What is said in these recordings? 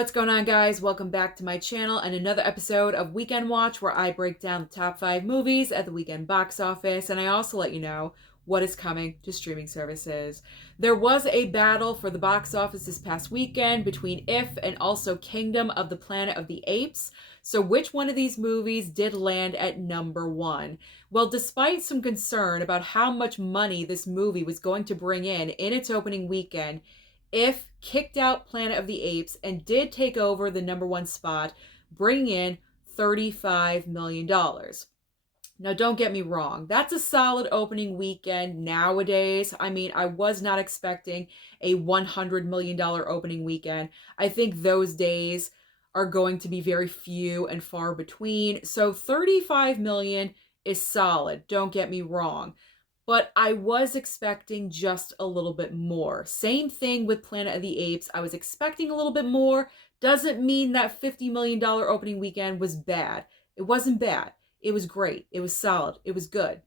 What's going on, guys? Welcome back to my channel and another episode of Weekend Watch, where I break down the top 5 movies at the weekend box office, and I also let you know what is coming to streaming services. There was a battle for the box office this past weekend between If and also Kingdom of the Planet of the Apes. So which one of these movies did land at number 1? Well, despite some concern about how much money this movie was going to bring in its opening weekend, If kicked out Planet of the Apes and did take over the number 1 spot, bringing in $35 million. Now, don't get me wrong, that's a solid opening weekend nowadays. I mean, I was not expecting a $100 million opening weekend. I think those days are going to be very few and far between. So $35 million is solid, don't get me wrong. But I was expecting just a little bit more. Same thing with Planet of the Apes. I was expecting a little bit more. Doesn't mean that $50 million opening weekend was bad. It wasn't bad. It was great. It was solid. It was good.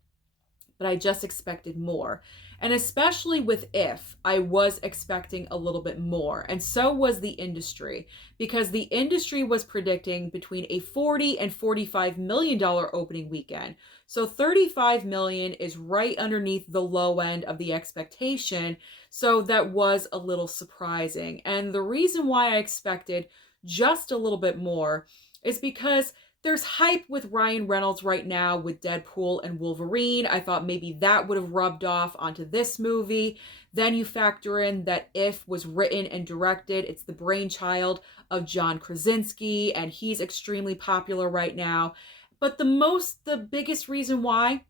But I just expected more. And especially with If, I was expecting a little bit more. And so was the industry, because the industry was predicting between a $40 and $45 million opening weekend. So $35 million is right underneath the low end of the expectation. So that was a little surprising. And the reason why I expected just a little bit more is because there's hype with Ryan Reynolds right now with Deadpool and Wolverine. I thought maybe that would have rubbed off onto this movie. Then you factor in that If was written and directed. It's the brainchild of John Krasinski, and he's extremely popular right now. But the biggest reason why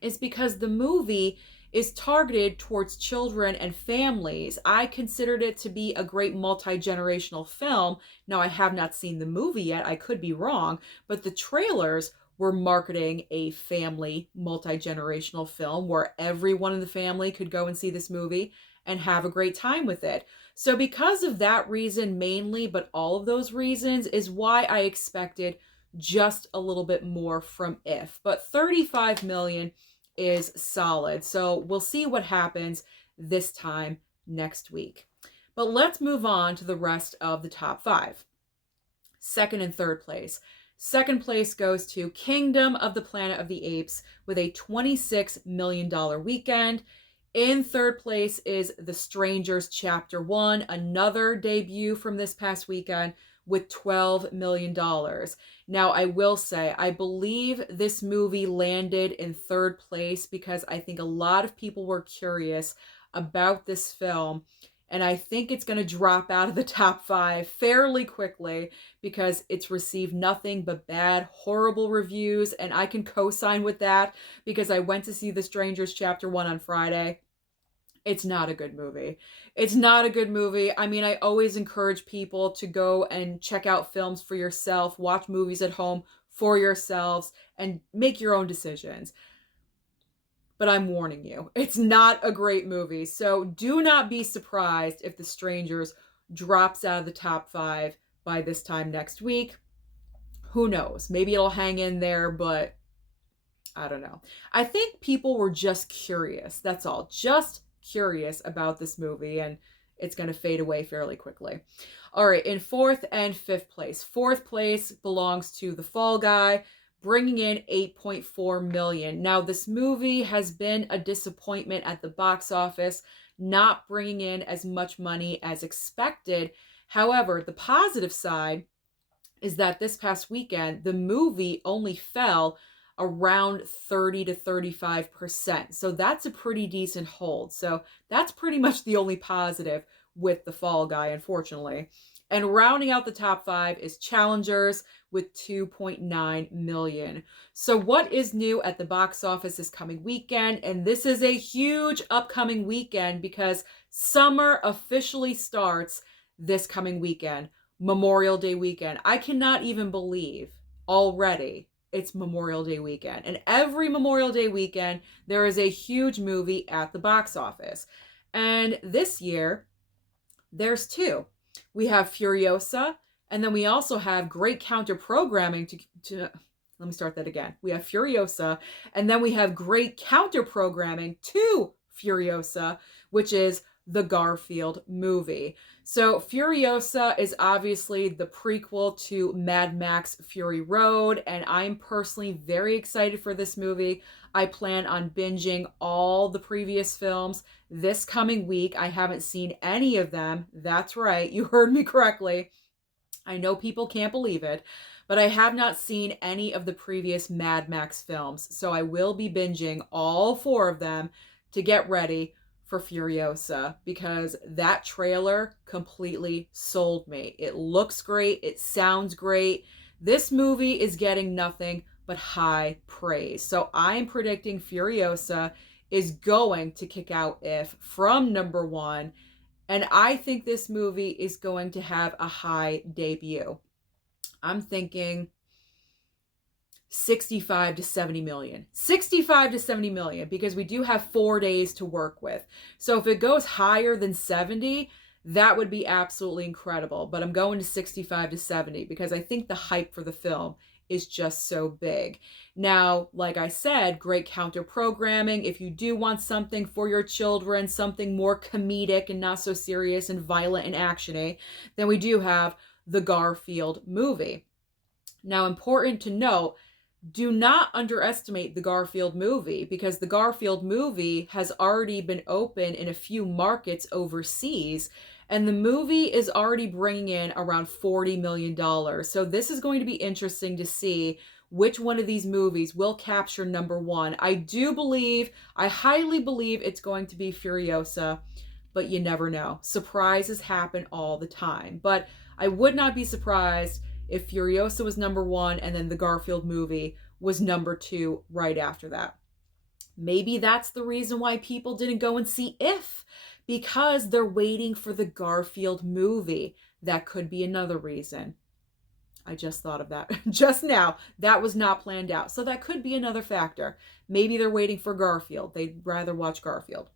is because the movie is targeted towards children and families. I considered it to be a great multi-generational film. Now, I have not seen the movie yet. I could be wrong, but the trailers were marketing a family multi-generational film where everyone in the family could go and see this movie and have a great time with it. So because of that reason mainly, but all of those reasons, is why I expected just a little bit more from If. But $35 million is solid. So we'll see what happens this time next week. But let's move on to the rest of the top 5. Second and third place. Second place goes to Kingdom of the Planet of the Apes with a $26 million weekend. In third place is The Strangers Chapter 1, another debut from this past weekend, with $12 million. Now, I will say, I believe this movie landed in third place because I think a lot of people were curious about this film, and I think it's going to drop out of the top 5 fairly quickly because it's received nothing but bad, horrible reviews, and I can co-sign with that because I went to see The Strangers Chapter 1 on Friday. It's not a good movie. It's not a good movie. I mean, I always encourage people to go and check out films for yourself, watch movies at home for yourselves, and make your own decisions. But I'm warning you, it's not a great movie. So do not be surprised if The Strangers drops out of the top 5 by this time next week. Who knows? Maybe it'll hang in there, but I don't know. I think people were just curious. That's all. Just curious about this movie, and it's going to fade away fairly quickly. All right, in fourth and fifth place. Fourth place belongs to The Fall Guy, bringing in $8.4 million. Now, this movie has been a disappointment at the box office, not bringing in as much money as expected. However, the positive side is that this past weekend, the movie only fell around 30 to 35%. So that's a pretty decent hold. So that's pretty much the only positive with The Fall Guy, unfortunately. And rounding out the top 5 is Challengers with $2.9 million. So what is new at the box office this coming weekend? And this is a huge upcoming weekend because summer officially starts this coming weekend, Memorial Day weekend. I cannot even believe already it's Memorial Day weekend. And every Memorial Day weekend, there is a huge movie at the box office. And this year, there's 2. We have Furiosa, and then we also have great counter programming to let me start that again. We have Furiosa, and then we have great counter programming to Furiosa, which is the Garfield movie. So Furiosa is obviously the prequel to Mad Max Fury Road, and I'm personally very excited for this movie. I plan on binging all the previous films this coming week. I haven't seen any of them. That's right, you heard me correctly. I know people can't believe it, but I have not seen any of the previous Mad Max films. So I will be binging all four of them to get ready for Furiosa because that trailer completely sold me. It looks great. It sounds great. This movie is getting nothing but high praise. So I am predicting Furiosa is going to kick out If from number one, and I think this movie is going to have a high debut. I'm thinking 65 to 70 million. 65 to 70 million because we do have 4 days to work with. So if it goes higher than 70, that would be absolutely incredible. But I'm going to 65 to 70 because I think the hype for the film is just so big. Now, like I said, great counter programming. If you do want something for your children, something more comedic and not so serious and violent and actiony, then we do have the Garfield movie. Now, important to note, do not underestimate the Garfield movie because the Garfield movie has already been open in a few markets overseas, and the movie is already bringing in around $40 million. So this is going to be interesting to see which one of these movies will capture number one. I highly believe it's going to be Furiosa, but you never know. Surprises happen all the time. But I would not be surprised if Furiosa was number one and then the Garfield movie was number two right after that. Maybe that's the reason why people didn't go and see If, because they're waiting for the Garfield movie. That could be another reason. I just thought of that just now. That was not planned out. So that could be another factor. Maybe they're waiting for Garfield. They'd rather watch Garfield.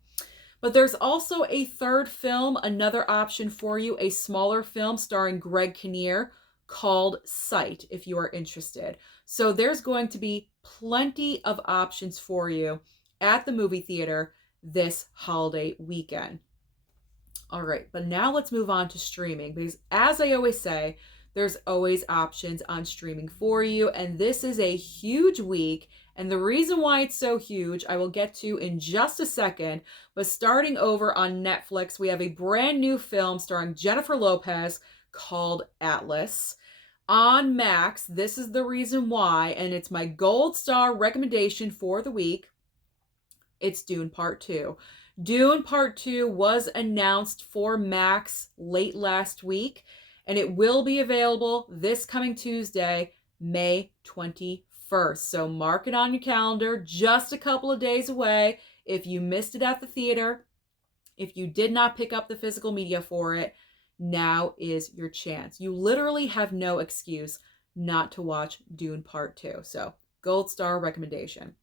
But there's also a third film, another option for you, a smaller film starring Greg Kinnear called Sight, if you are interested. So there's going to be plenty of options for you at the movie theater this holiday weekend. All right, but now let's move on to streaming because as I always say, there's always options on streaming for you, and this is a huge week. And the reason why it's so huge, I will get to in just a second. But starting over on Netflix, we have a brand new film starring Jennifer Lopez called Atlas. On Max, this is the reason why, and it's my gold star recommendation for the week. It's Dune Part 2. Dune Part 2 was announced for Max late last week, and it will be available this coming Tuesday, May 21st. So mark it on your calendar, just a couple of days away. If you missed it at the theater, if you did not pick up the physical media for it, now is your chance. You literally have no excuse not to watch Dune Part 2. So gold star recommendation.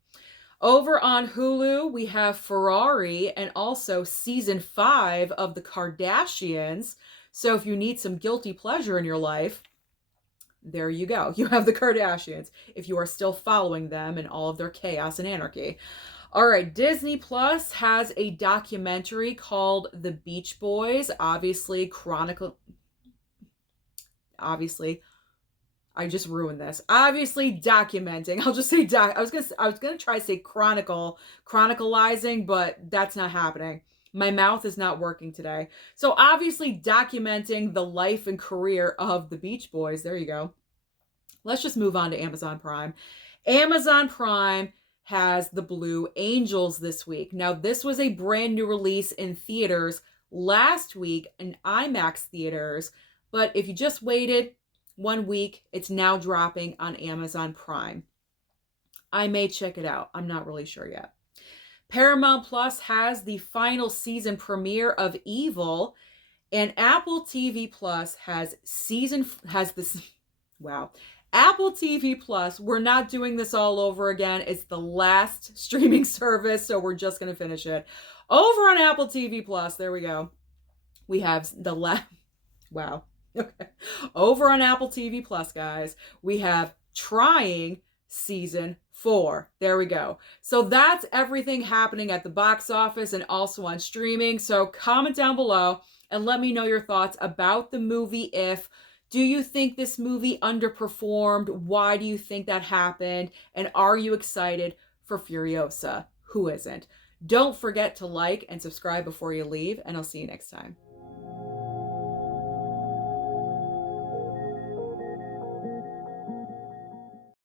Over on Hulu, we have Ferrari and also season 5 of The Kardashians. So if you need some guilty pleasure in your life, there you go. You have The Kardashians if you are still following them and all of their chaos and anarchy. All right, Disney Plus has a documentary called The Beach Boys. Obviously, I just ruined this. Obviously documenting. I'll just say I was gonna try to say chronicalizing, but that's not happening. My mouth is not working today. So obviously documenting the life and career of the Beach Boys. There you go. Let's just move on to Amazon Prime. Amazon Prime has The Blue Angels this week. Now, this was a brand new release in theaters last week in IMAX theaters, but if you just waited 1 week, it's now dropping on Amazon Prime. I may check it out. I'm not really sure yet. Paramount Plus has the final season premiere of Evil, and Apple TV Plus has this. Wow. Apple TV Plus, we're not doing this all over again. It's the last streaming service, so we're just going to finish it. Over on Apple TV Plus, there we go. We have wow. Okay. Over on Apple TV Plus, guys, we have Trying season 4. There we go. So that's everything happening at the box office and also on streaming. So comment down below and let me know your thoughts about the movie If. Do you think this movie underperformed? Why do you think that happened? And are you excited for Furiosa? Who isn't? Don't forget to like and subscribe before you leave, and I'll see you next time.